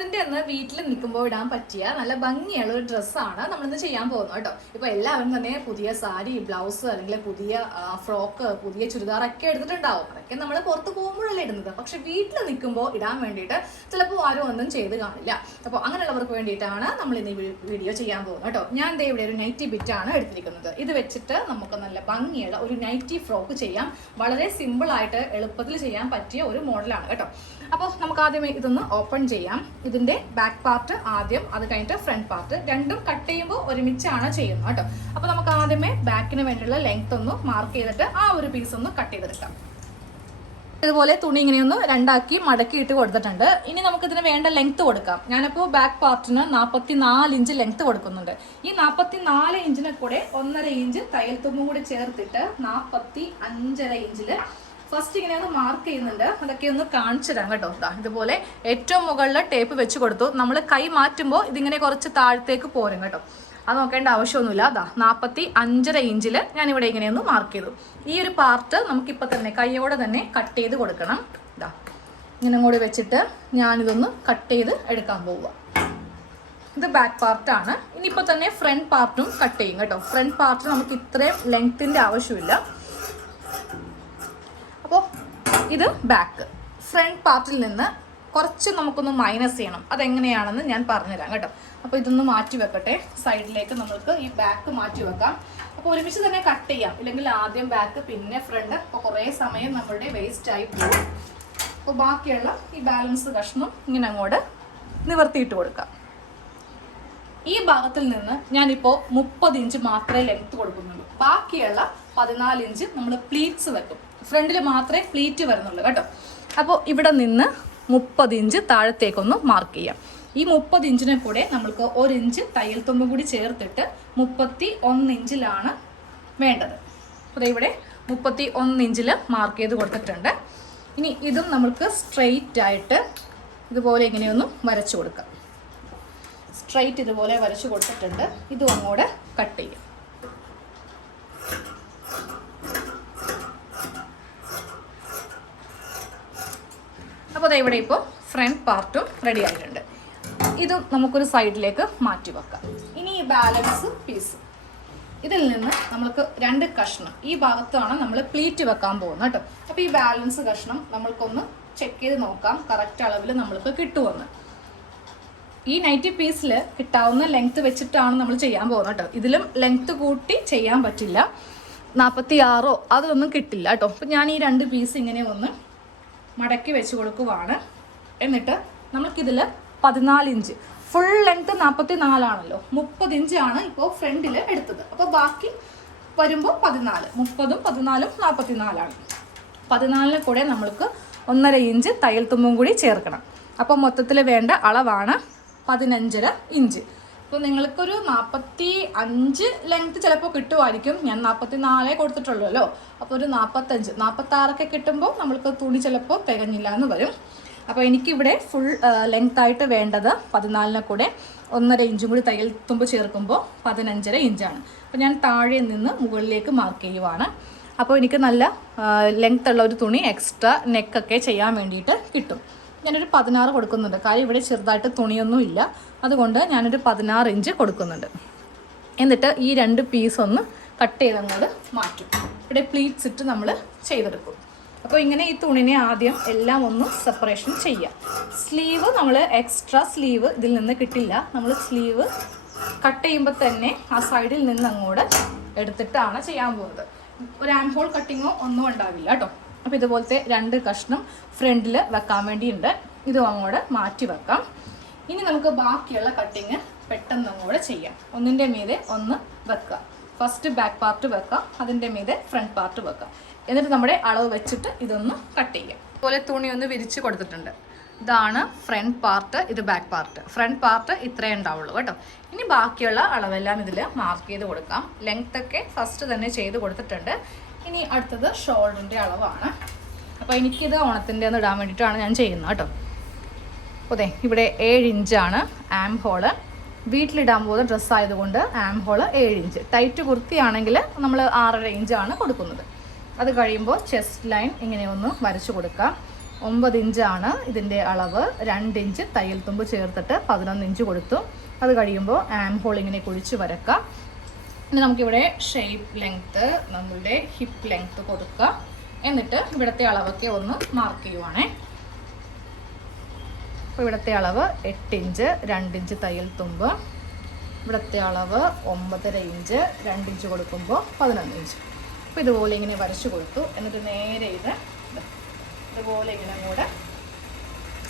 ഓണത്തിന്റെ അന്ന് വീട്ടിൽ നിൽക്കുമ്പോൾ ഇടാൻ പറ്റിയ നല്ല ഭംഗിയുള്ള ഒരു ഡ്രസ്സാണ് നമ്മളിന്ന് ചെയ്യാൻ പോകുന്നത് കേട്ടോ. ഇപ്പൊ എല്ലാവരും തന്നെ പുതിയ സാരി ബ്ലൗസ് അല്ലെങ്കിൽ പുതിയ ഫ്രോക്ക് പുതിയ ചുരിദാർ ഒക്കെ എടുത്തിട്ടുണ്ടാവും. അതൊക്കെ നമ്മൾ പുറത്ത് പോകുമ്പോഴല്ലേ ഇടുന്നത്. പക്ഷെ വീട്ടിൽ നിൽക്കുമ്പോൾ ഇടാൻ വേണ്ടിയിട്ട് ചിലപ്പോൾ ആരും ഒന്നും ചെയ്ത് കാണില്ല. അപ്പോൾ അങ്ങനെയുള്ളവർക്ക് വേണ്ടിയിട്ടാണ് നമ്മൾ ഇന്ന് വീഡിയോ ചെയ്യാൻ പോകുന്നത് കേട്ടോ. ഞാൻ ദേ ഇവിടെ ഒരു നൈറ്റി ബിറ്റ് ആണ് എടുത്തിരിക്കുന്നത്. ഇത് വെച്ചിട്ട് നമുക്ക് നല്ല ഭംഗിയുള്ള ഒരു നൈറ്റി ഫ്രോക്ക് ചെയ്യാം. വളരെ സിമ്പിൾ ആയിട്ട് എളുപ്പത്തിൽ ചെയ്യാൻ പറ്റിയ ഒരു മോഡലാണ് കേട്ടോ. അപ്പോൾ നമുക്ക് ആദ്യമേ ഇതൊന്ന് ഓപ്പൺ ചെയ്യാം. ഇതിന്റെ ബാക്ക് പാർട്ട് ആദ്യം അത് കഴിഞ്ഞിട്ട് ഫ്രണ്ട് പാർട്ട് രണ്ടും കട്ട് ചെയ്യുമ്പോൾ ഒരുമിച്ചാണ് ചെയ്യുന്നത് കേട്ടോ. അപ്പോൾ നമുക്ക് ആദ്യമേ ബാക്കിന് വേണ്ടിയുള്ള ലെങ്ത് ഒന്ന് മാർക്ക് ചെയ്തിട്ട് ആ ഒരു പീസ് ഒന്ന് കട്ട് ചെയ്തെടുക്കാം. ഇതുപോലെ തുണി ഇങ്ങനെയൊന്ന് രണ്ടാക്കി മടക്കി ഇട്ട് കൊടുത്തിട്ടുണ്ട്. ഇനി നമുക്ക് ഇതിന് വേണ്ട ലെങ്ത് കൊടുക്കാം. ഞാനിപ്പോൾ ബാക്ക് പാർട്ടിന് നാൽപ്പത്തി നാല് ഇഞ്ച് ലെങ്ത് കൊടുക്കുന്നുണ്ട്. ഈ നാൽപ്പത്തി നാല് ഇഞ്ചിനെ കൂടെ ഒന്നര ഇഞ്ച് തയ്യൽ തുമ്പും കൂടി ചേർത്തിട്ട് നാൽപ്പത്തി അഞ്ചര ഇഞ്ചിൽ ഫസ്റ്റ് ഇങ്ങനെ ഒന്ന് മാർക്ക് ചെയ്യുന്നുണ്ട്. അതൊക്കെ ഒന്ന് കാണിച്ചു തരാം കേട്ടോ. ഇതുപോലെ ഏറ്റവും മുകളിൽ ടേപ്പ് വെച്ച് കൊടുത്തു. നമ്മൾ കൈ മാറ്റുമ്പോൾ ഇതിങ്ങനെ കുറച്ച് താഴത്തേക്ക് പോരും കേട്ടോ. അത് നോക്കേണ്ട ആവശ്യമൊന്നുമില്ല. അതാ നാൽപ്പത്തി അഞ്ചര ഇഞ്ചിൽ ഞാനിവിടെ ഇങ്ങനെ ഒന്ന് മാർക്ക് ചെയ്തു. ഈ ഒരു പാർട്ട് നമുക്കിപ്പോൾ തന്നെ കൈയോടെ തന്നെ കട്ട് ചെയ്ത് കൊടുക്കണം. ഇതാ ഇങ്ങനെ കൂടി വെച്ചിട്ട് ഞാനിതൊന്ന് കട്ട് ചെയ്ത് എടുക്കാൻ പോവുക. ഇത് ബാക്ക് പാർട്ടാണ് ഇനിയിപ്പോൾ തന്നെ ഫ്രണ്ട് പാർട്ടും കട്ട് ചെയ്യും കേട്ടോ. ഫ്രണ്ട് പാർട്ട് നമുക്ക് ഇത്രയും ലെങ്ത്തിന്റെ ആവശ്യമില്ല. ഇത് ബാക്ക് ഫ്രണ്ട് പാർട്ടിൽ നിന്ന് കുറച്ച് നമുക്കൊന്ന് മൈനസ് ചെയ്യണം. അതെങ്ങനെയാണെന്ന് ഞാൻ പറഞ്ഞുതരാം കേട്ടോ. അപ്പോൾ ഇതൊന്ന് മാറ്റി വെക്കട്ടെ. സൈഡിലേക്ക് നമുക്ക് ഈ ബാക്ക് മാറ്റി വെക്കാം. അപ്പോൾ ഒരുമിച്ച് തന്നെ കട്ട് ചെയ്യാം. ഇല്ലെങ്കിൽ ആദ്യം ബാക്ക് പിന്നെ ഫ്രണ്ട് അപ്പോൾ കുറേ സമയം നമ്മളുടെ വേസ്റ്റ് ആയി പോകും. അപ്പോൾ ബാക്കിയുള്ള ഈ ബാലൻസ് കഷ്ണം ഇങ്ങനെ അങ്ങോട്ട് നിവർത്തിയിട്ട് കൊടുക്കാം. ഈ ഭാഗത്തിൽ നിന്ന് ഞാനിപ്പോൾ മുപ്പത് ഇഞ്ച് മാത്രമേ ലെങ്ത് കൊടുക്കുന്നുള്ളൂ. ബാക്കിയുള്ള പതിനാല് ഇഞ്ച് നമ്മൾ പ്ലീറ്റ്സ് വെക്കും. ഫ്രണ്ടിൽ മാത്രമേ പ്ലീറ്റ് വരുന്നുള്ളൂ കേട്ടോ. അപ്പോൾ ഇവിടെ നിന്ന് മുപ്പത് ഇഞ്ച് താഴത്തേക്കൊന്ന് മാർക്ക് ചെയ്യാം. ഈ മുപ്പത് ഇഞ്ചിനെ കൂടെ നമ്മൾക്ക് ഒരു ഇഞ്ച് തയ്യൽ തുമ്പും കൂടി ചേർത്തിട്ട് മുപ്പത്തി ഒന്ന് ഇഞ്ചിലാണ് വേണ്ടത്. അപ്പോൾ ഇവിടെ മുപ്പത്തി ഒന്ന് ഇഞ്ചിൽ മാർക്ക് ചെയ്ത് കൊടുത്തിട്ടുണ്ട്. ഇനി ഇതും നമ്മൾക്ക് സ്ട്രെയിറ്റ് ആയിട്ട് ഇതുപോലെ ഇങ്ങനെയൊന്നും വരച്ചു കൊടുക്കാം. സ്ട്രൈറ്റ് ഇതുപോലെ വരച്ചു കൊടുത്തിട്ടുണ്ട്. ഇതും അങ്ങോട്ട് കട്ട് ചെയ്യും. അപ്പോൾ ദേ ഇവിടെ ഇപ്പോൾ ഫ്രണ്ട് പാർട്ടും റെഡി ആയിട്ടുണ്ട്. ഇതും നമുക്കൊരു സൈഡിലേക്ക് മാറ്റി വെക്കാം. ഇനി ഈ ബാലൻസ് പീസ് ഇതിൽ നിന്ന് നമ്മൾക്ക് രണ്ട് കഷ്ണം. ഈ ഭാഗത്താണ് നമ്മൾ പ്ലീറ്റ് വെക്കാൻ പോകുന്നത് കേട്ടോ. അപ്പോൾ ഈ ബാലൻസ് കഷ്ണം നമ്മൾക്കൊന്ന് ചെക്ക് ചെയ്ത് നോക്കാം. കറക്റ്റ് അളവിൽ നമ്മൾക്ക് കിട്ടുമെന്ന് ഈ നൈറ്റി പീസിൽ കിട്ടാവുന്ന ലെങ്ത് വെച്ചിട്ടാണ് നമ്മൾ ചെയ്യാൻ പോകുന്നത് കേട്ടോ. ഇതിലും ലെങ്ത് കൂട്ടി ചെയ്യാൻ പറ്റില്ല. നാൽപ്പത്തി ആറോ അതൊന്നും കിട്ടില്ല കേട്ടോ. അപ്പം ഞാൻ ഈ രണ്ട് പീസ് ഇങ്ങനെ ഒന്ന് മടക്കി വെച്ച് കൊടുക്കുവാണ്. എന്നിട്ട് നമുക്കിതിൽ പതിനാല് ഇഞ്ച്. ഫുൾ ലെങ്ത്ത് നാൽപ്പത്തി നാലാണല്ലോ മുപ്പത് ഇഞ്ചാണ് ഇപ്പോൾ ഫ്രണ്ടിൽ എടുത്തത്. അപ്പോൾ ബാക്കി വരുമ്പോൾ പതിനാല്. മുപ്പതും പതിനാലും നാൽപ്പത്തി നാലാണ് പതിനാലിന് കൂടെ നമ്മൾക്ക് ഒന്നര ഇഞ്ച് തയ്യൽ തുമ്പും കൂടി ചേർക്കണം. അപ്പോൾ മൊത്തത്തിൽ വേണ്ട അളവാണ് പതിനഞ്ചര ഇഞ്ച്. അപ്പോൾ നിങ്ങൾക്കൊരു നാൽപ്പത്തി അഞ്ച് ലെങ്ത് ചിലപ്പോൾ കിട്ടുമായിരിക്കും. ഞാൻ നാൽപ്പത്തി നാലേ കൊടുത്തിട്ടുള്ളൂല്ലോ. അപ്പോൾ ഒരു നാൽപ്പത്തഞ്ച് നാൽപ്പത്താറൊക്കെ കിട്ടുമ്പോൾ നമ്മൾക്ക് തുണി ചിലപ്പോൾ തികഞ്ഞില്ല എന്ന് വരും. അപ്പോൾ എനിക്കിവിടെ ഫുൾ ലെങ്ത് ആയിട്ട് വേണ്ടത് പതിനാലിനെ കൂടെ ഒന്നര ഇഞ്ചും കൂടി തയ്യൽ തുമ്പ് ചേർക്കുമ്പോൾ പതിനഞ്ചര ഇഞ്ചാണ്. അപ്പോൾ ഞാൻ താഴെ നിന്ന് മുകളിലേക്ക് മാർക്ക് ചെയ്യുവാണ്. അപ്പോൾ എനിക്ക് നല്ല ലെങ്ത്തുള്ള ഒരു തുണി എക്സ്ട്രാ നെക്കൊക്കെ ചെയ്യാൻ വേണ്ടിയിട്ട് കിട്ടും. ഞാനൊരു പതിനാറ് കൊടുക്കുന്നുണ്ട്. കാര്യം ഇവിടെ ചെറുതായിട്ട് തുണിയൊന്നും ഇല്ല. അതുകൊണ്ട് ഞാനൊരു പതിനാറ് ഇഞ്ച് കൊടുക്കുന്നുണ്ട്. എന്നിട്ട് ഈ രണ്ട് പീസ് ഒന്ന് കട്ട് ചെയ്തങ്ങോട്ട് മാറ്റും. ഇവിടെ പ്ലീറ്റ്സ് ഇട്ട് നമ്മൾ ചെയ്തെടുക്കും. അപ്പോൾ ഇങ്ങനെ ഈ തുണിനെ ആദ്യം എല്ലാം ഒന്ന് സെപ്പറേഷൻ ചെയ്യാം. സ്ലീവ് നമ്മൾ എക്സ്ട്രാ സ്ലീവ് ഇതിൽ നിന്ന് കിട്ടില്ല. നമ്മൾ സ്ലീവ് കട്ട് ചെയ്യുമ്പോൾ തന്നെ ആ സൈഡിൽ നിന്ന് അങ്ങോട്ട് എടുത്തിട്ടാണ് ചെയ്യാൻ പോകുന്നത്. ഒരു ആംഹോൾ കട്ടിങ്ങോ ഒന്നും ഉണ്ടാവില്ല കേട്ടോ. അപ്പോൾ ഇതുപോലത്തെ രണ്ട് കഷ്ണം ഫ്രണ്ടിൽ വെക്കാൻ വേണ്ടിയുണ്ട്. ഇതും അങ്ങോട്ട് മാറ്റി വെക്കാം. ഇനി നമുക്ക് ബാക്കിയുള്ള കട്ടിങ് പെട്ടെന്ന് അങ്ങോട്ട് ചെയ്യാം. ഒന്നിന്റെ മീതെ ഒന്ന് വെക്കുക. ഫസ്റ്റ് ബാക്ക് പാർട്ട് വെക്കാം അതിന്റെ മീതെ ഫ്രണ്ട് പാർട്ട് വെക്കാം എന്നിട്ട് നമ്മുടെ അളവ് വെച്ചിട്ട് ഇതൊന്ന് കട്ട് ചെയ്യാം. അതുപോലെ തുണി ഒന്ന് വിരിച്ച് കൊടുത്തിട്ടുണ്ട്. ഇതാണ് ഫ്രണ്ട് പാർട്ട് ഇത് ബാക്ക് പാർട്ട് ഫ്രണ്ട് പാർട്ട് ഇത്രയേ ഉണ്ടാവുള്ളൂ കേട്ടോ. ഇനി ബാക്കിയുള്ള അളവെല്ലാം ഇതിൽ മാർക്ക് ചെയ്ത് കൊടുക്കാം. ലെങ്ത്തൊക്കെ ഫസ്റ്റ് തന്നെ ചെയ്ത് കൊടുത്തിട്ടുണ്ട്. ഇനി അടുത്തത് ഷോൾഡറിന്റെ അളവാണ്. അപ്പോൾ എനിക്കിത് ഓണത്തിന്റെ ഒന്ന് ഇടാൻ വേണ്ടിയിട്ടാണ് ഞാൻ ചെയ്യുന്നത് കേട്ടോ. അതെ ഇവിടെ ഏഴ് ഇഞ്ചാണ് ആം ഹോൾ. വീട്ടിലിടാൻ പോകുന്ന ഡ്രസ്സായതുകൊണ്ട് ആം ഹോൾ ഏഴ് ഇഞ്ച് ടൈറ്റ് കുർത്തിയാണെങ്കിൽ നമ്മൾ ആറര ഇഞ്ചാണ് കൊടുക്കുന്നത്. അത് കഴിയുമ്പോൾ ചെസ്റ്റ് ലൈൻ ഇങ്ങനെ ഒന്ന് വരച്ചു കൊടുക്കാം ഒമ്പത് ഇഞ്ചാണ് ഇതിന്റെ അളവ്. രണ്ട് ഇഞ്ച് തയ്യൽ തുമ്പ് ചേർത്തിട്ട് പതിനൊന്ന് ഇഞ്ച് കൊടുത്തു. അത് കഴിയുമ്പോൾ ആം ഹോൾ ഇങ്ങനെ കുഴിച്ച് വരക്കാം ഇനി നമുക്കിവിടെ ഷേപ്പ് ലെങ്ത്ത് നമ്മളുടെ ഹിപ്പ് ലെങ്ത്ത് കൊടുക്കുക എന്നിട്ട് ഇവിടുത്തെ അളവൊക്കെ ഒന്ന് മാർക്ക് ചെയ്യുവാണേ. അപ്പോൾ ഇവിടുത്തെ അളവ് എട്ട് ഇഞ്ച് രണ്ട് ഇഞ്ച് തയ്യൽ തുമ്പ്. ഇവിടുത്തെ അളവ് ഒമ്പതര ഇഞ്ച് രണ്ട് ഇഞ്ച് കൊടുക്കുമ്പോൾ പതിനൊന്ന് ഇഞ്ച്. അപ്പോൾ ഇതുപോലെ ഇങ്ങനെ വരച്ചു കൊടുത്തു. എന്നിട്ട് നേരെ ഇത് ഇതുപോലെ ഇങ്ങനെ കൂടെ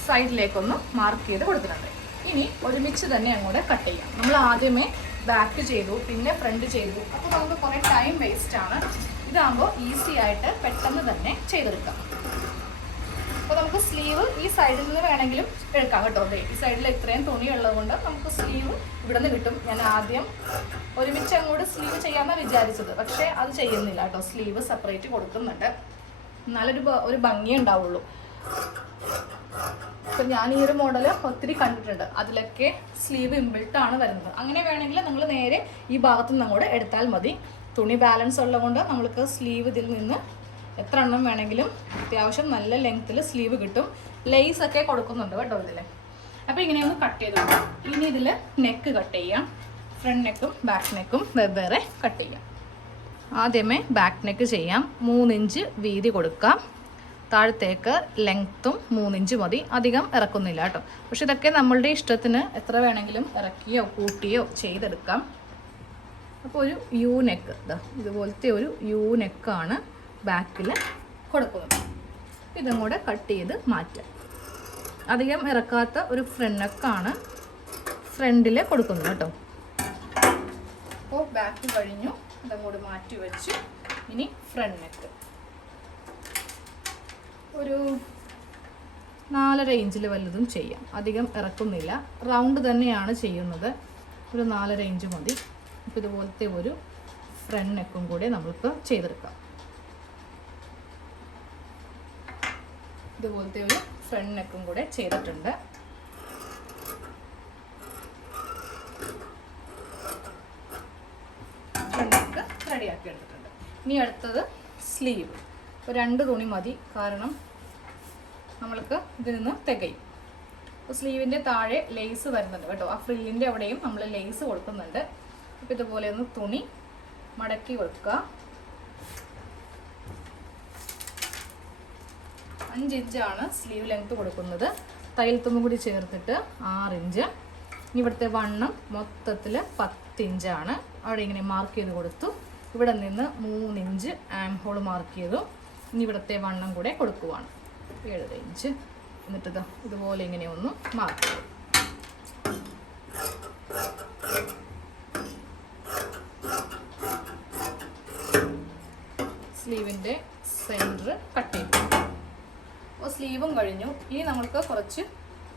സൈഡിലേക്കൊന്ന് മാർക്ക് ചെയ്ത് കൊടുത്തിട്ടുണ്ട്. ഇനി ഒരുമിച്ച് തന്നെ അങ്ങോട്ട് കട്ട് ചെയ്യാം. നമ്മൾ ആദ്യമേ ബാക്ക് ചെയ്തു പിന്നെ ഫ്രണ്ട് ചെയ്തു. അപ്പോൾ നമുക്ക് കുറേ ടൈം വേസ്റ്റ് ആണ്. ഇതാകുമ്പോൾ ഈസി ആയിട്ട് പെട്ടെന്ന് തന്നെ ചെയ്തെടുക്കാം. അപ്പോൾ നമുക്ക് സ്ലീവ് ഈ സൈഡിൽ നിന്ന് വേണമെങ്കിലും എടുക്കാം കേട്ടോ. അതെ ഈ സൈഡിൽ ഇത്രയും തുണി ഉള്ളതുകൊണ്ട് നമുക്ക് സ്ലീവ് ഇവിടെ നിന്ന് കിട്ടും. ഞാൻ ആദ്യം ഒരുമിച്ച് അങ്ങോട്ട് സ്ലീവ് ചെയ്യാമെന്നാണ് വിചാരിച്ചത്. പക്ഷേ അത് ചെയ്യുന്നില്ല കേട്ടോ. സ്ലീവ് സെപ്പറേറ്റ് കൊടുക്കുന്നുണ്ട്. എന്നാലൊരു ഒരു ഭംഗി ഉണ്ടാവുള്ളൂ. ഇപ്പം ഞാൻ ഈ ഒരു മോഡൽ ഒത്തിരി കണ്ടിട്ടുണ്ട്. അതിലൊക്കെ സ്ലീവ് ഇമ്പിൾട്ട് ആണ് വരുന്നത്. അങ്ങനെ വേണമെങ്കിൽ നമ്മൾ നേരെ ഈ ഭാഗത്തു നിന്ന് അങ്ങോട്ട് എടുത്താൽ മതി. തുണി ബാലൻസ് ഉള്ളതുകൊണ്ട് നമ്മൾക്ക് സ്ലീവ് ഇതിൽ നിന്ന് എത്ര എണ്ണം വേണമെങ്കിലും അത്യാവശ്യം നല്ല ലെങ്ത്തിൽ സ്ലീവ് കിട്ടും. ലെയ്സ് ഒക്കെ കൊടുക്കുന്നുണ്ട് കേട്ടോ ഇതിൽ അപ്പോൾ ഇങ്ങനെ ഒന്ന് കട്ട് ചെയ്ത് ഇനി ഇതിൽ നെക്ക് കട്ട് ചെയ്യാം. ഫ്രണ്ട് നെക്കും ബാക്ക് നെക്കും വെവ്വേറെ കട്ട് ചെയ്യാം. ആദ്യമേ ബാക്ക് നെക്ക് ചെയ്യാം. മൂന്നിഞ്ച് വീതി കൊടുക്കാം. താഴത്തേക്ക് ലെങ്ത്തും മൂന്നിഞ്ച് മതി. അധികം ഇറക്കുന്നില്ല കേട്ടോ. പക്ഷെ ഇതൊക്കെ നമ്മളുടെ ഇഷ്ടത്തിന് എത്ര വേണമെങ്കിലും ഇറക്കിയോ കൂട്ടിയോ ചെയ്തെടുക്കാം. അപ്പോൾ ഒരു യു നെക്ക് ഇതാ ഇതുപോലത്തെ ഒരു യു നെക്കാണ് ബാക്കിൽ കൊടുക്കുന്നത്. ഇതും കൂടെ കട്ട് ചെയ്ത് മാറ്റാം. അധികം ഇറക്കാത്ത ഒരു ഫ്രണ്ട് നെക്കാണ് ഫ്രണ്ടിൽ കൊടുക്കുന്നത് കേട്ടോ. അപ്പോൾ ബാക്ക് കഴിഞ്ഞു. അതങ്ങോട്ട് മാറ്റി വെച്ചു. ഇനി ഫ്രണ്ട് നെക്ക് ഒരു നാലര ഇഞ്ചിൽ വല്ലതും ചെയ്യാം. അധികം ഇറക്കുന്നില്ല. റൗണ്ട് തന്നെയാണ് ചെയ്യുന്നത്. ഒരു നാലര ഇഞ്ച് മതി. അപ്പോൾ ഇതുപോലത്തെ ഒരു ഫ്രണ്ട് നെക്കും കൂടെ നമുക്ക് ചെയ്തെടുക്കാം. ഇതുപോലത്തെ ഒരു ഫ്രണ്ട് നെക്കും കൂടെ ചെയ്തിട്ടുണ്ട്. ഫ്രണ്ടൊക്കെ റെഡിയാക്കി എടുത്തിട്ടുണ്ട്. ഇനി അടുത്തത് സ്ലീവ്. ഇപ്പോൾ രണ്ട് തുണി മതി. കാരണം നമ്മൾക്ക് ഇതിൽ നിന്ന് തികയും. അപ്പോൾ സ്ലീവിന്റെ താഴെ ലേസ് വരുന്നുണ്ട് കേട്ടോ. ആ ഫ്രില്ലിന്റെ അവിടെയും നമ്മൾ ലേസ് കൊടുക്കുന്നുണ്ട്. അപ്പോൾ ഇതുപോലെ ഒന്ന് തുണി മടക്കി കൊടുക്കുക അഞ്ച് ഇഞ്ചാണ് സ്ലീവ് ലെങ്ത് കൊടുക്കുന്നത്. തയ്യൽ തുമ്പ് കൂടി ചേർത്തിട്ട് ആറ് ഇഞ്ച് ഇനി ഇവിടുത്തെ വണ്ണം മൊത്തത്തിൽ പത്ത് ഇഞ്ചാണ് അവിടെ ഇങ്ങനെ മാർക്ക് ചെയ്ത് കൊടുത്തു. ഇവിടെ നിന്ന് മൂന്നിഞ്ച് ആം ഹോൾ മാർക്ക് ചെയ്തു. ഇനി ഇവിടുത്തെ വണ്ണം കൂടെ കൊടുക്കുവാണ്. ഏഴര ഇഞ്ച് എന്നിട്ട് ഇതാ ഇതുപോലെ ഇങ്ങനെ ഒന്ന് മാർക്ക് ചെയ്തു സ്ലീവിന്റെ സെന്റർ കട്ട് ചെയ്തു. അപ്പോൾ സ്ലീവും കഴിഞ്ഞു. ഇനി നമ്മൾക്ക് കുറച്ച്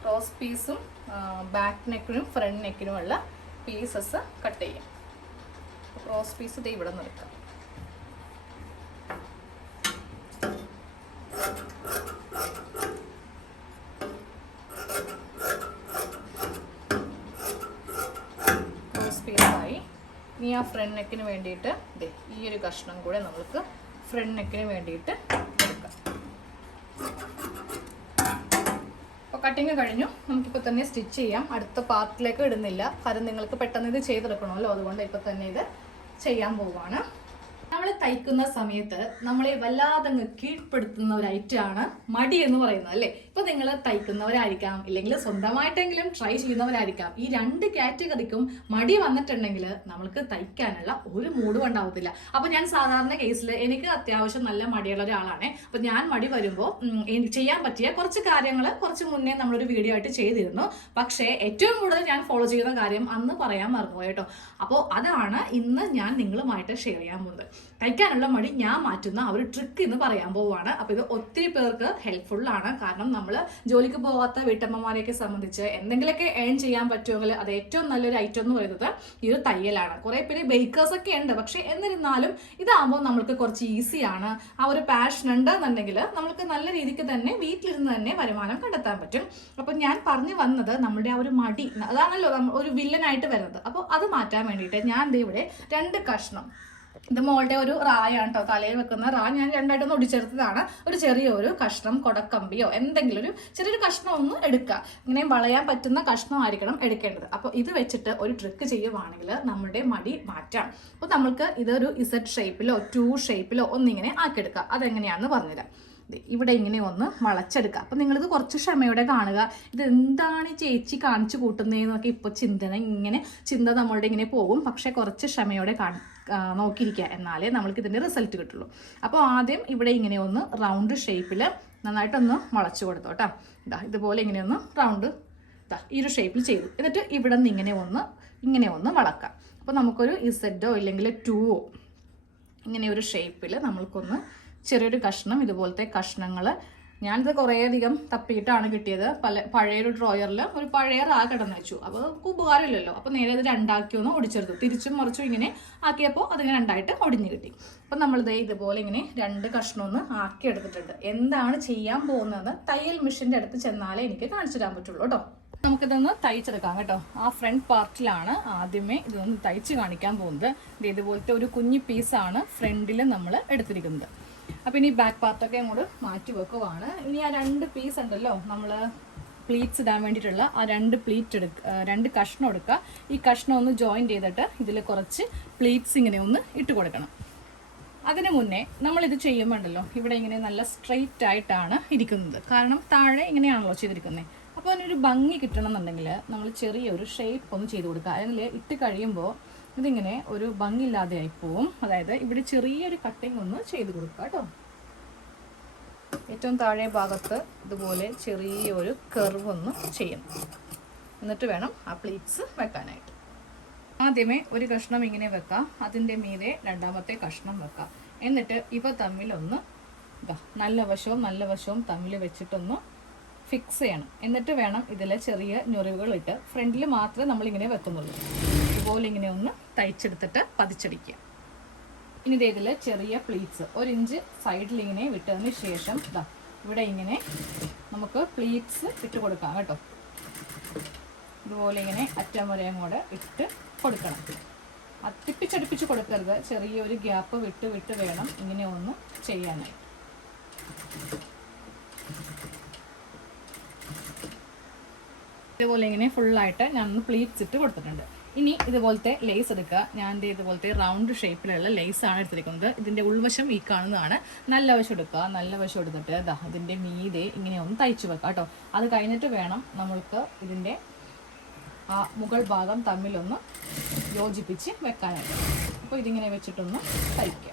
ക്രോസ് പീസും ബാക്ക് നെക്കിനും ഫ്രണ്ട് നെക്കിനുമുള്ള പീസസ് കട്ട് ചെയ്യാം. ക്രോസ് പീസ് ഇത് ഇവിടെ നിന്ന് എടുക്കാം ക്രോസ് പീസായി ഇനി ആ ഫ്രണ്ട് നെക്കിന് വേണ്ടിയിട്ട് ഈ ഒരു കഷ്ണം കൂടെ നമുക്ക് ഫ്രണ്ട് നെക്കിന് വേണ്ടിയിട്ട് എടുക്കാം. അപ്പോൾ കട്ടിങ് കഴിഞ്ഞു. നമുക്കിപ്പോൾ തന്നെ സ്റ്റിച്ച് ചെയ്യാം. അടുത്ത പാർട്ടിലേക്ക് ഇടുന്നില്ല. കാരണം നിങ്ങൾക്ക് പെട്ടെന്ന് ഇത് ചെയ്തെടുക്കണമല്ലോ. അതുകൊണ്ട് ഇപ്പോൾ തന്നെ ഇത് ചെയ്യാൻ പോവുകയാണ് നമ്മൾ തയ്ക്കുന്ന സമയത്ത് നമ്മളെ വല്ലാതെ അങ്ങ് കീഴ്പ്പെടുത്തുന്ന ഒരു ഐറ്റമാണ് മടി എന്ന് പറയുന്നത് അല്ലേ? ഇപ്പൊ നിങ്ങൾ തയ്ക്കുന്നവരായിരിക്കാം ഇല്ലെങ്കിൽ സ്വന്തമായിട്ടെങ്കിലും ട്രൈ ചെയ്യുന്നവരായിരിക്കാം. ഈ രണ്ട് കാറ്റഗറിക്കും മടി വന്നിട്ടുണ്ടെങ്കിൽ നമ്മൾക്ക് തയ്ക്കാനുള്ള ഒരു മൂഡും ഉണ്ടാവത്തില്ല. അപ്പൊ ഞാൻ സാധാരണ കേസിൽ എനിക്ക് അത്യാവശ്യം നല്ല മടിയുള്ള ഒരാളാണ്. അപ്പൊ ഞാൻ മടി വരുമ്പോൾ ചെയ്യാൻ പറ്റിയ കുറച്ച് കാര്യങ്ങൾ കുറച്ച് മുന്നേ നമ്മളൊരു വീഡിയോ ആയിട്ട് ചെയ്തിരുന്നു. പക്ഷേ ഏറ്റവും കൂടുതൽ ഞാൻ ഫോളോ ചെയ്യുന്ന കാര്യം അന്ന് പറയാൻ മറന്നുപോയി കേട്ടോ. അപ്പോൾ അതാണ് ഇന്ന് ഞാൻ നിങ്ങളുമായിട്ട് ഷെയർ ചെയ്യാൻ പോകുന്നത്. തയ്ക്കാനുള്ള മടി ഞാൻ മാറ്റുന്ന ഒരു ട്രിക്ക് എന്ന് പറയാൻ പോവാണ് അപ്പോൾ ഇത് ഒത്തിരി പേർക്ക് ഹെൽപ്ഫുള്ളാണ് കാരണം നമ്മൾ ജോലിക്ക് പോകാത്ത വീട്ടമ്മമാരെയൊക്കെ സംബന്ധിച്ച് എന്തെങ്കിലുമൊക്കെ ഏൺ ചെയ്യാൻ പറ്റുമെങ്കിൽ അത് ഏറ്റവും നല്ലൊരു ഐറ്റം എന്ന് പറയുന്നത് ഈ ഒരു തയ്യലാണ്. കുറേ പേര് ബേക്കേഴ്സൊക്കെ ഉണ്ട്. പക്ഷേ എന്നിരുന്നാലും ഇതാകുമ്പോൾ നമ്മൾക്ക് കുറച്ച് ഈസിയാണ് ആ ഒരു പാഷൻ ഉണ്ടെന്നുണ്ടെങ്കിൽ നമ്മൾക്ക് നല്ല രീതിക്ക് തന്നെ വീട്ടിലിരുന്ന് തന്നെ വരുമാനം കണ്ടെത്താൻ പറ്റും. അപ്പം ഞാൻ പറഞ്ഞു വന്നത് നമ്മുടെ ആ ഒരു മടി അതാണല്ലോ ഒരു വില്ലനായിട്ട് വരുന്നത്. അപ്പോൾ അത് മാറ്റാൻ വേണ്ടിയിട്ട് ഞാൻ ഇവിടെ രണ്ട് കഷ്ണം ഇത് മോളുടെ ഒരു റായാണ് കേട്ടോ തലയിൽ വെക്കുന്ന റാ ഞാൻ രണ്ടായിട്ടൊന്ന് ഒടിച്ചെടുത്തതാണ്. ഒരു ചെറിയ ഒരു കഷ്ണം കൊടക്കമ്പിയോ എന്തെങ്കിലും ഒരു ചെറിയൊരു കഷ്ണം ഒന്ന് എടുക്കുക. ഇങ്ങനെ വളയാൻ പറ്റുന്ന കഷ്ണമായിരിക്കണം എടുക്കേണ്ടത്. അപ്പോൾ ഇത് വെച്ചിട്ട് ഒരു ട്രിക്ക് ചെയ്യുവാണെങ്കിൽ നമ്മുടെ മടി മാറ്റാം. അപ്പോൾ നമ്മൾക്ക് ഇതൊരു ഇസഡ് ഷേപ്പിലോ ടു ഷേപ്പിലോ ഒന്നിങ്ങനെ ആക്കിയെടുക്കുക അതെങ്ങനെയാണെന്ന് പറഞ്ഞുതരാം. ഇവിടെ ഇങ്ങനെ ഒന്ന് വളച്ചെടുക്കുക അപ്പം നിങ്ങളിത് കുറച്ച് ക്ഷമയോടെ കാണുക. ഇത് എന്താണ് ചേച്ചി കാണിച്ചു കൂട്ടുന്നതെന്നൊക്കെ ഇപ്പോൾ ചിന്തന ഇങ്ങനെ ചിന്ത നമ്മളുടെ ഇങ്ങനെ പോകും. പക്ഷേ കുറച്ച് ക്ഷമയോടെ കാണി നോക്കിയിരിക്കുക എന്നാലേ നമ്മൾക്ക് ഇതിന്റെ റിസൾട്ട് കിട്ടുള്ളൂ. അപ്പോൾ ആദ്യം ഇവിടെ ഇങ്ങനെ ഒന്ന് റൗണ്ട് ഷേപ്പിൽ നന്നായിട്ടൊന്ന് വളച്ചു കൊടുത്തു കേട്ടോ ഇതാ ഇതുപോലെ ഇങ്ങനെ ഒന്ന് റൗണ്ട് ഇതാ ഈ ഒരു ഷേപ്പിൽ ചെയ്തു. എന്നിട്ട് ഇവിടെ നിന്ന് ഇങ്ങനെ ഒന്ന് ഇങ്ങനെ ഒന്ന് വളക്കാം. അപ്പോൾ നമുക്കൊരു ഇസഡോ ഇല്ലെങ്കിൽ ടൂവോ ഇങ്ങനെ ഒരു ഷേപ്പിൽ നമ്മൾക്കൊന്ന് ചെറിയൊരു കഷ്ണം ഇതുപോലത്തെ കഷ്ണങ്ങൾ ഞാനിത് കുറേയധികം തപ്പിയിട്ടാണ് കിട്ടിയത്. പല പഴയൊരു ഡ്രോയറിൽ ഒരു പഴയ റാ കിടന്ന് വെച്ചു. അപ്പോൾ ഉപകാരമില്ലല്ലോ. അപ്പോൾ നേരെ ഇത് രണ്ടാക്കി ഒന്ന് ഒടിച്ചെടുത്തു. തിരിച്ചും മറിച്ചും ഇങ്ങനെ ആക്കിയപ്പോൾ അതിങ്ങനെ രണ്ടായിട്ട് ഒടിഞ്ഞു കിട്ടി. അപ്പം നമ്മളിത് ഇതുപോലെ ഇങ്ങനെ രണ്ട് കഷ്ണം ഒന്ന് ആക്കി എടുത്തിട്ടുണ്ട് എന്താണ് ചെയ്യാൻ പോകുന്നത് തയ്യൽ മെഷീന്റെ അടുത്ത് ചെന്നാലേ എനിക്ക് കാണിച്ചു തരാൻ പറ്റുള്ളൂ കേട്ടോ. നമുക്കിതൊന്ന് തയ്ച്ചെടുക്കാം കേട്ടോ. ആ ഫ്രണ്ട് പാർട്ടിലാണ് ആദ്യമേ ഇതൊന്ന് തയ്ച്ച് കാണിക്കാൻ പോകുന്നത്. ഇത് ഇതുപോലത്തെ ഒരു കുഞ്ഞു പീസാണ് ഫ്രണ്ടിൽ നമ്മൾ എടുത്തിരിക്കുന്നത്. അപ്പം ഇനി ബാക്ക് പാർട്ടൊക്കെ അങ്ങോട്ട് മാറ്റി വെക്കുവാണ്. ഇനി ആ രണ്ട് പീസ് ഉണ്ടല്ലോ നമ്മൾ പ്ലീറ്റ്സ് ഇടാൻ വേണ്ടിയിട്ടുള്ള ആ രണ്ട് പ്ലീറ്റ് എടുക്കുക രണ്ട് കഷ്ണം എടുക്കുക. ഈ കഷ്ണം ഒന്ന് ജോയിൻ ചെയ്തിട്ട് ഇതിൽ കുറച്ച് പ്ലീറ്റ്സ് ഇങ്ങനെ ഒന്ന് ഇട്ട് കൊടുക്കണം. അതിനു മുന്നേ നമ്മളിത് ചെയ്യുമ്പോണ്ടല്ലോ ഇവിടെ ഇങ്ങനെ നല്ല സ്ട്രെയിറ്റ് ആയിട്ടാണ് ഇരിക്കുന്നത്. കാരണം താഴെ ഇങ്ങനെയാണല്ലോ ചെയ്തിരിക്കുന്നത് അപ്പോൾ അതിനൊരു ഭംഗി കിട്ടണം എന്നുണ്ടെങ്കിൽ നമ്മൾ ചെറിയൊരു ഷേപ്പ് ഒന്ന് ചെയ്ത് കൊടുക്കുക. അല്ലെങ്കിൽ ഇട്ട് കഴിയുമ്പോൾ ഇതിങ്ങനെ ഒരു ഭംഗില്ലാതെ ആയി പോവും. അതായത് ഇവിടെ ചെറിയൊരു കട്ടിങ് ഒന്ന് ചെയ്ത് കൊടുക്കുക കേട്ടോ. ഏറ്റവും താഴെ ഭാഗത്ത് ഇതുപോലെ ചെറിയൊരു കർവ് ഒന്ന് ചെയ്യണം. എന്നിട്ട് വേണം ആ പ്ലീറ്റ്സ് വെക്കാനായിട്ട്. ആദ്യമേ ഒരു കഷ്ണം ഇങ്ങനെ വെക്കാം. അതിന്റെ മീതെ രണ്ടാമത്തെ കഷ്ണം വെക്കാം. എന്നിട്ട് ഇവ തമ്മിലൊന്ന് നല്ല വശവും നല്ല വശവും തമ്മിൽ വെച്ചിട്ടൊന്ന് ഫിക്സ് ചെയ്യണം. എന്നിട്ട് വേണം ഇതിലെ ചെറിയ ഞൊറിവുകൾ ഇട്ട് ഫ്രണ്ടിൽ മാത്രമേ നമ്മളിങ്ങനെ വെക്കുന്നുള്ളൂ. ഇതുപോലെ ഇങ്ങനെ ഒന്ന് തയ്ച്ചെടുത്തിട്ട് പതിച്ചടിക്കുക. ഇനി ഇതിൽ ചെറിയ പ്ലീറ്റ്സ് ഒരു ഇഞ്ച് സൈഡിൽ ഇങ്ങനെ വിട്ടതിന് ശേഷം ഇതാ ഇവിടെ ഇങ്ങനെ നമുക്ക് പ്ലീറ്റ്സ് ഇട്ട് കൊടുക്കാം കേട്ടോ. ഇതുപോലെ ഇങ്ങനെ അറ്റം വരെയും കൂടെ ഇട്ട് കൊടുക്കണം. അത്തിപ്പിച്ചടുപ്പിച്ച് കൊടുക്കരുത്. ചെറിയൊരു ഗ്യാപ്പ് വിട്ട് വിട്ട് വേണം ഇങ്ങനെ ഒന്ന് ചെയ്യാനായി ഇതുപോലെ ഇങ്ങനെ ഫുള്ളായിട്ട് ഞാൻ പ്ലീറ്റ്സ് ഇട്ട് കൊടുത്തിട്ടുണ്ട്. ഇനി ഇതുപോലത്തെ ലേസ് എടുക്കുക. ഞാൻ ഇതുപോലത്തെ റൗണ്ട് ഷേപ്പിലുള്ള ലേസ് ആണ് എടുത്തിരിക്കുന്നത്. ഇതിന്റെ ഉൾവശം ഈ കാണുന്നതാണ്. നല്ല വശം എടുക്കുക. നല്ല വശം എടുത്തിട്ട് ദാ ഇതിന്റെ മീതെ ഇങ്ങനെ ഒന്ന് തയ്ച്ചു വെക്കുക കേട്ടോ. അത് കഴിഞ്ഞിട്ട് വേണം നമ്മൾക്ക് ഇതിന്റെ ആ മുകൾ ഭാഗം തമ്മിലൊന്ന് യോജിപ്പിച്ച് വെക്കാനായിട്ട്. അപ്പോൾ ഇതിങ്ങനെ വെച്ചിട്ടൊന്ന് തയ്ക്കുക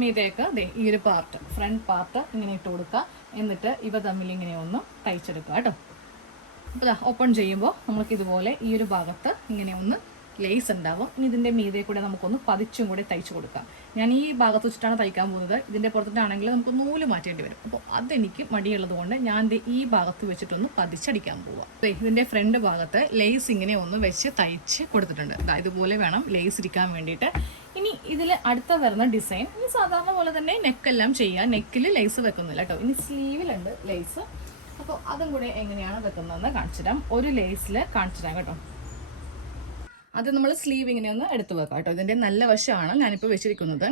മീതേക്ക് ഈ ഒരു പാർട്ട് ഫ്രണ്ട് പാർട്ട് ഇങ്ങനെ ഇട്ട് കൊടുക്കുക. എന്നിട്ട് ഇവ തമ്മിൽ ഇങ്ങനെ ഒന്ന് തയ്ച്ചെടുക്കുക കേട്ടോ. അപ്പോൾ ഓപ്പൺ ചെയ്യുമ്പോൾ നമുക്ക് ഇതുപോലെ ഈ ഒരു ഭാഗത്ത് ഇങ്ങനെ ഒന്ന് ലേസ് ഉണ്ടാവും. ഇനി ഇതിന്റെ മീതെ കൂടെ നമുക്കൊന്ന് പതിച്ചും കൂടെ തയ്ച്ചു കൊടുക്കാം. ഞാൻ ഈ ഭാഗത്ത് വെച്ചിട്ടാണ് തയ്ക്കാൻ പോകുന്നത്. ഇതിന്റെ പുറത്തിട്ടാണെങ്കിൽ നമുക്ക് നൂൽ മാറ്റേണ്ടി വരും. അപ്പോൾ അതെനിക്ക് മടിയുള്ളതുകൊണ്ട് ഞാൻ എന്റെ ഈ ഭാഗത്ത് വെച്ചിട്ടൊന്ന് പതിച്ചടിക്കാൻ പോവാം. ദേ ഇതിന്റെ ഫ്രണ്ട് ഭാഗത്ത് ലേസ് ഇങ്ങനെ ഒന്ന് വെച്ച് തയ്ച്ച് കൊടുത്തിട്ടുണ്ട്. ഇതുപോലെ വേണം ലേസ് ഇരിക്കാൻ വേണ്ടിയിട്ട്. ഇനി ഇതിൽ അടുത്ത വരുന്ന ഡിസൈൻ ഇനി സാധാരണ പോലെ തന്നെ നെക്കെല്ലാം ചെയ്യുക. നെക്കിൽ ലേസ് വെക്കുന്നില്ല കേട്ടോ. ഇനി സ്ലീവിലുണ്ട് ലേസ് അപ്പോൾ അതും കൂടെ എങ്ങനെയാണ് വെക്കുന്നതെന്ന് കാണിച്ചു തരാം. ഒരു ലേസിൽ കാണിച്ചു തരാം കേട്ടോ. അത് നമ്മൾ സ്ലീവ് ഇങ്ങനെ ഒന്ന് എടുത്തു വെക്കാം കേട്ടോ. ഇതിന്റെ നല്ല വശമാണ് ഞാനിപ്പോൾ വെച്ചിരിക്കുന്നത്.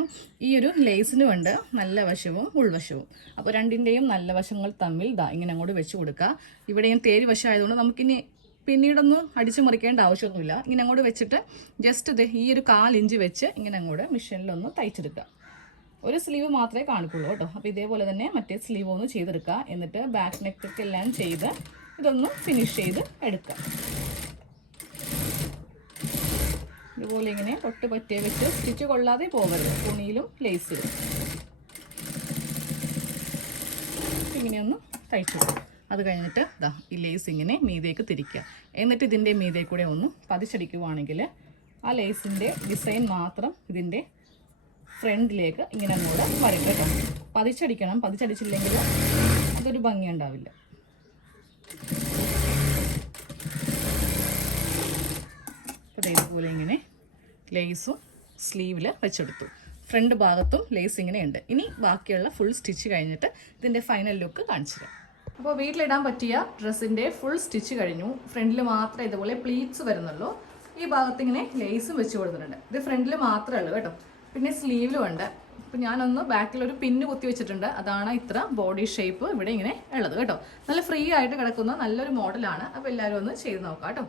ഈ ഒരു ലേസിനും ഉണ്ട്. നല്ല വശവും ഉൾവശവും അപ്പോൾ രണ്ടിന്റെയും നല്ല വശങ്ങൾ തമ്മിൽ ഇതാ ഇങ്ങനെ അങ്ങോട്ട് വെച്ച് കൊടുക്കുക. ഇവിടെയും തേര് വശമായതുകൊണ്ട് നമുക്കിനി പിന്നീടൊന്ന് അടിച്ചു മുറിക്കേണ്ട ആവശ്യമൊന്നുമില്ല. ഇങ്ങനെ അങ്ങോട്ട് വെച്ചിട്ട് ജസ്റ്റ് ഇത് ഈ ഒരു കാലിഞ്ച് വെച്ച് ഇങ്ങനെ അങ്ങോട്ട് മെഷീനിലൊന്ന് തയ്ച്ചെടുക്കുക. ഒരു സ്ലീവ് മാത്രമേ കാണിക്കുള്ളൂ കേട്ടോ. അപ്പോൾ ഇതേപോലെ തന്നെ മറ്റേ സ്ലീവ് ഒന്ന് ചെയ്തെടുക്കുക. എന്നിട്ട് ബാക്ക് നെക്കൊക്കെ എല്ലാം ചെയ്ത് ഇതൊന്ന് ഫിനിഷ് ചെയ്ത് എടുക്കുക. ഇതുപോലെ ഇങ്ങനെ പൊട്ട് പറ്റിയ വെച്ച് സ്റ്റിച്ച് കൊള്ളാതെ പോകരുത് തുണിയിലും ലേസിലും ഇങ്ങനെയൊന്ന് തയ്ച്ചു കൊടുക്കും. അത് കഴിഞ്ഞിട്ട് ഇതാ ഈ ലേസ് ഇങ്ങനെ മീതേക്ക് തിരിക്കുക. എന്നിട്ട് ഇതിന്റെ മീതെ കൂടെ ഒന്ന് പതിച്ചടിക്കുവാണെങ്കിൽ ആ ലേസിന്റെ ഡിസൈൻ മാത്രം ഇതിന്റെ ഫ്രണ്ടിലേക്ക് ഇങ്ങനെ കൂടെ വരും പതിച്ചടിക്കണം. പതിച്ചടിച്ചില്ലെങ്കിൽ അതൊരു ഭംഗി ഉണ്ടാവില്ല. അപ്പോൾ ഇതേപോലെ ഇങ്ങനെ ലേസും സ്ലീവിൽ വെച്ചെടുത്തു. ഫ്രണ്ട് ഭാഗത്തും ലേസ് ഇങ്ങനെ ഉണ്ട്. ഇനി ബാക്കിയുള്ള ഫുൾ സ്റ്റിച്ച് കഴിഞ്ഞിട്ട് ഇതിന്റെ ഫൈനൽ ലുക്ക് കാണിച്ചു തരാം. അപ്പോൾ വീട്ടിലിടാൻ പറ്റിയ ഡ്രസ്സിന്റെ ഫുൾ സ്റ്റിച്ച് കഴിഞ്ഞു. ഫ്രണ്ടിൽ മാത്രമേ ഇതുപോലെ പ്ലീറ്റ്സ് വരുന്നുള്ളൂ. ഈ ഭാഗത്ത് ഇങ്ങനെ ലേസും വെച്ച് കൊടുത്തിട്ടുണ്ട്. ഇത് ഫ്രണ്ടിൽ മാത്രമേ ഉള്ളൂ കേട്ടോ. പിന്നെ സ്ലീവിലും ഉണ്ട്. അപ്പം ഞാനൊന്ന് ബാക്കിലൊരു പിന്ന് കുത്തി വെച്ചിട്ടുണ്ട്. അതാണ് ഇത്ര ബോഡി ഷേപ്പ് ഇവിടെ ഇങ്ങനെ ഉള്ളത് കേട്ടോ. നല്ല ഫ്രീ ആയിട്ട് കിടക്കുന്ന നല്ലൊരു മോഡലാണ് അപ്പോൾ എല്ലാവരും ഒന്ന് ചെയ്ത് നോക്കാം കേട്ടോ.